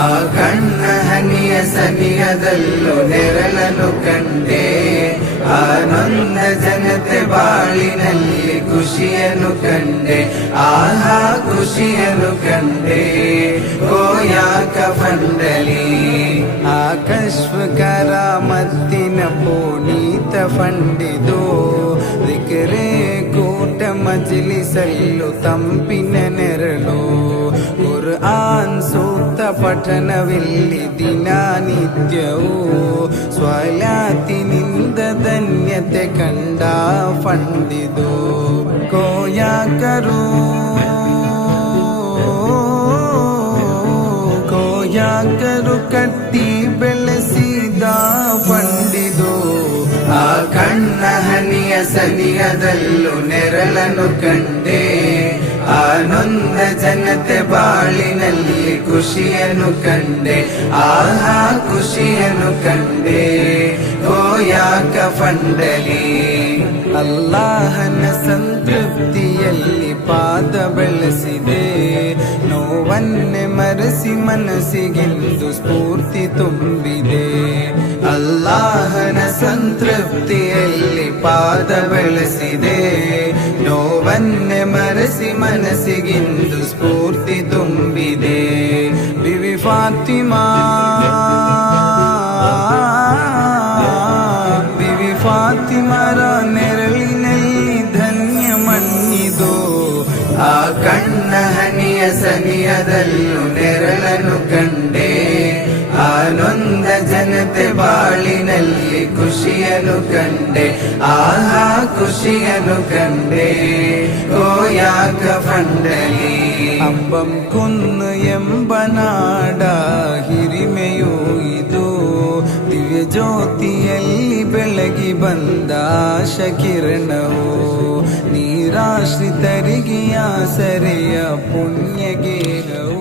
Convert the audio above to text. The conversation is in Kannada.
ಆ ಕಣ್ಣ ಹನಿಯ ಸನಿಯದಲ್ಲೂ ನೆರಳನ್ನು ಕಂಡೆ, ಆ ನೊಂದ ಜನತೆ ಬಾಳಿನಲ್ಲಿ ಖುಷಿಯನ್ನು ಕಂಡೆ, ಆಹಾ ಖುಷಿಯನ್ನು ಕಂಡೆ. ಗೋಯಾಕ ಫಂಡಲಿ ಆ ಕಶ್ವ ಕರಾಮತ್ತಿನ ಪುನೀತ ಫಂಡಿದು, ದಿಕ್ರೆ ಕೂಟ ಮಜ್ಲಿಸಲ್ಲು ತಂಪಿನ ನೆರಳು, ಕುರ್ಆನ್ ಸೂಕ್ತ ಪಠಣವಿಲ್ಲಿ ದಿನನಿತ್ಯವೂ, ಸ್ವಲಾತಿನಿಂದ ಧನ್ಯತೆ ಕಂಡ ಫಂಡಿದು. ಗೋಯಾಕರು ಕಟ್ಟಿ ಬೆಳೆಸಿದ ಫಂಡಿದು, ಆ ಕಣ್ಣ ಹನಿಯ ಸನಿಯದಲ್ಲೂ ನೆರಳನ್ನು ಕಂಡೆ, ಆ ನೊಂದ ಜನತೆ ಬಾಳಿನಲ್ಲಿ ಖುಷಿಯನ್ನು ಕಂಡೆ, ಆಹಾ ಖುಷಿಯನ್ನು ಕಂಡೆ. ಗೋಯಾಕ ಫಂಡಲಿ ಅಲ್ಲಾಹನ ಸಂತೃಪ್ತಿಯಲ್ಲಿ ಪಾದ ಬೆಳೆಸಿದೆ, ನೋವನ್ನೆ ಮರೆಸಿ ಮನಸ್ಸಿಗೆಂದು ಸ್ಫೂರ್ತಿ ತುಂಬಿದೆ. ಅಲ್ಲಾಹನ ಸಂತೃಪ್ತಿಯಲ್ಲಿ ಪಾದ ಬೆಳೆಸಿದೆ, ನೋವನ್ನೆ ಮರೆಸಿ ಮನಸ್ಸಿಗೆಂದು ಸ್ಫೂರ್ತಿ ತುಂಬಿದೆ. ಬಿವಿ ಫಾತಿಮಾ ಫಾತಿಮರ ನೆರಳಿನಲ್ಲಿ ಧನ್ಯ ಮಣ್ಣಿದು, ಆ ಕಣ್ಣ ಹನಿಯ ಸನಿಯದಲ್ಲೂ ನೆರಳನ್ನು ಕಂಡೆ, ಆ ನೊಂದ ಜನತೆ ಬಾಳಿನಲ್ಲಿ ಖುಷಿಯನ್ನು ಕಂಡೆ, ಆಹಾ ಖುಷಿಯನ್ನು ಕಂಡೆ. ಗೋಯಾಕ ಫಂಡಲಿ ಅಂಬಂ ಕುನ್ನು ಎಂಬ ನಾಡ ಹಿರಿಮೆಯೂ ಇದು, ದಿವ್ಯ ಜ್ಯೋತಿಯಲ್ಲಿ ಬೆಳಗಿ ಬಂದ ಶಕಿರಣವು, ನೀರಾಶ್ರಿತರಿಗೆ ಆಸರೆಯ ಪುಣ್ಯಗೇಹವು.